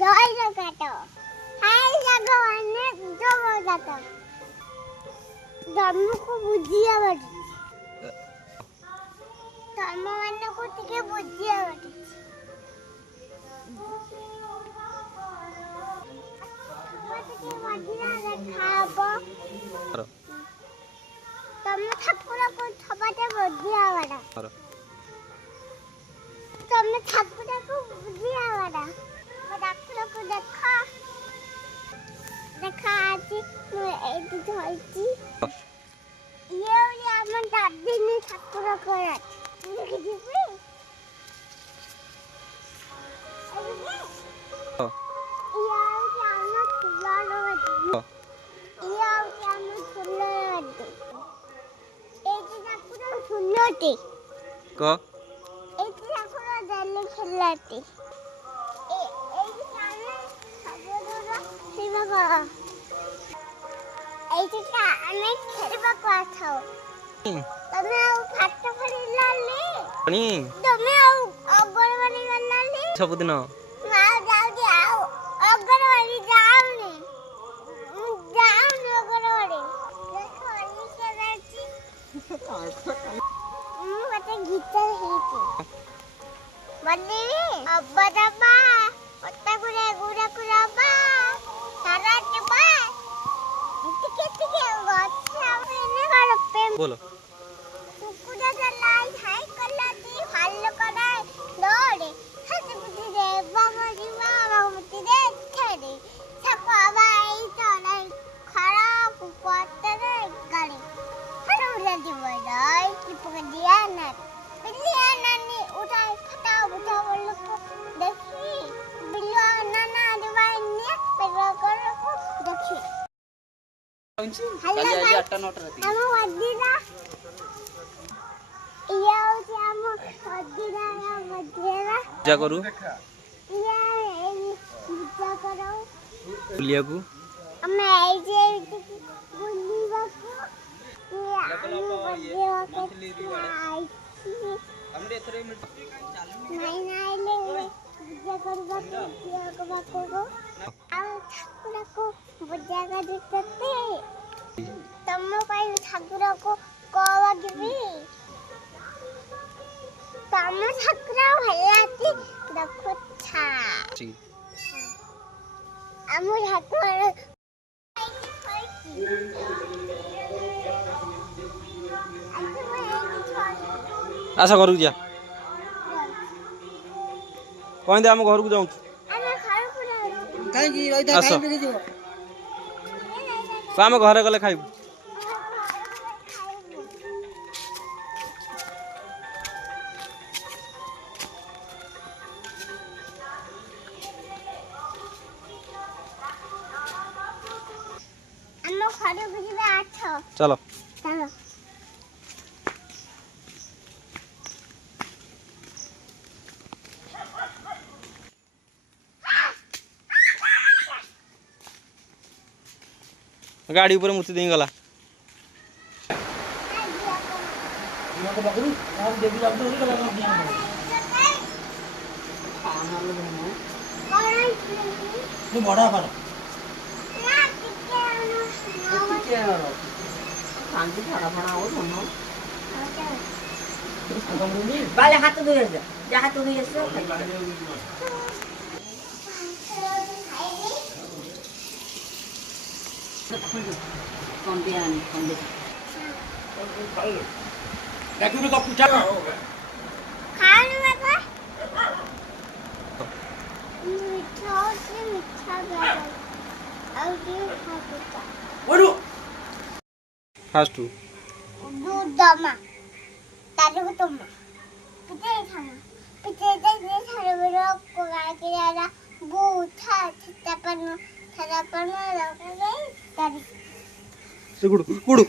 दही काटो हाय भगवान जो जाता धर्म को बुझिया बड़ी धर्म मान को टिके बुझिया बड़ी तुम ठाकुर को थबाटे बुझिया बड़ा तुम ठाकुर को बुझिया बड़ा डॉक्टर को देखा देखा आज मैं एक धोइची ये हम दादी ने ठाकुर को रात देख दीपी को एक ठाकुर देले खेलाती एक जाने सबरो सेवा कर एक का ଆମେ ଖେଳିବାକୁ ଆଥାଉ ତମେ ଆଉ ପାଠ ପଢିଲାଲି ପଣି ତମେ ଆଉ ଅଗରବାଡ଼ି ଗଲାଲି ସବୁଦିନ ନା ଯାଉଚି ଆଉ ଅଗରବାଡ଼ି ଯାଉନି ଅଗରବାଡ଼ି ଦେଖ ଇଏ କେଦାଛି मते गीतर हेती बन्नी अब्बा दबा पत्ता गुरे गुरा कुराबा सारा के बा टिके गच्छा ने गड़पे बोलो कुकुड़ा लाई हाय कल्लाती हल्लो कराय दौड़े हट बुद्धि रे बाबा मुति दे छेड़ी छपा बाई चले खरा कुपत्ते रे गाड़ी हरो लगी बड़ाई की पकड़िया ना ने उठाए खटाओ बुझा बोलो को देखी बिल्लो नाना दवाई ने पेरा करो को देखी काली आज 8 9 राती हम वदीना या हम वदीना पूजा करू या पूजा करो बुलिया को मैं आई जे बुलिवा को ठाकुर को कवागी तम ठाकुर भलाती देखो छा आम ठाकुर आशा घर को जा कहीं दे आम घर को जाऊँ आस तो आम घरे गले खाइबू चलो चलो गाड़ी ऊपर मुति देई गला बड़ा बड़ा बाले हाथ धोए जा हाथ धोए से कंबियान कंबे देखो तो पूछा खाने में का मीठा से मीठा लगा और ये खाता बोलो फास्ट दूध दमा तारे को तुम पिटे खाना पिटे दे सारे बड़ो को गाय के यारा वो उठा छत्ता पर रख गई तारी गुड़ गुड़